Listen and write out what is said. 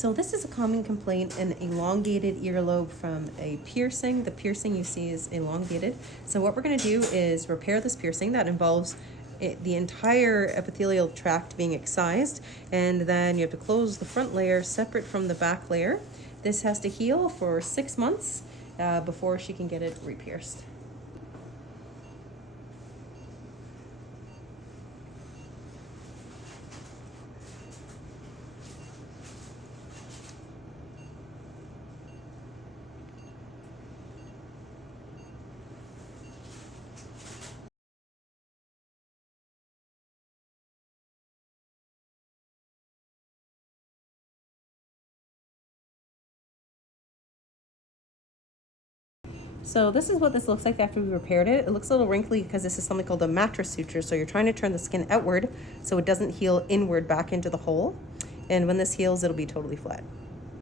So this is a common complaint, an elongated earlobe from a piercing. The piercing you see is elongated. So what we're going to do is repair this piercing. That involves the entire epithelial tract being excised, and then you have to close the front layer separate from the back layer. This has to heal for 6 months before she can get it re-pierced. So this is what this looks like after we repaired it. It looks a little wrinkly because this is something called a mattress suture. So you're trying to turn the skin outward so it doesn't heal inward back into the hole. And when this heals, it'll be totally flat.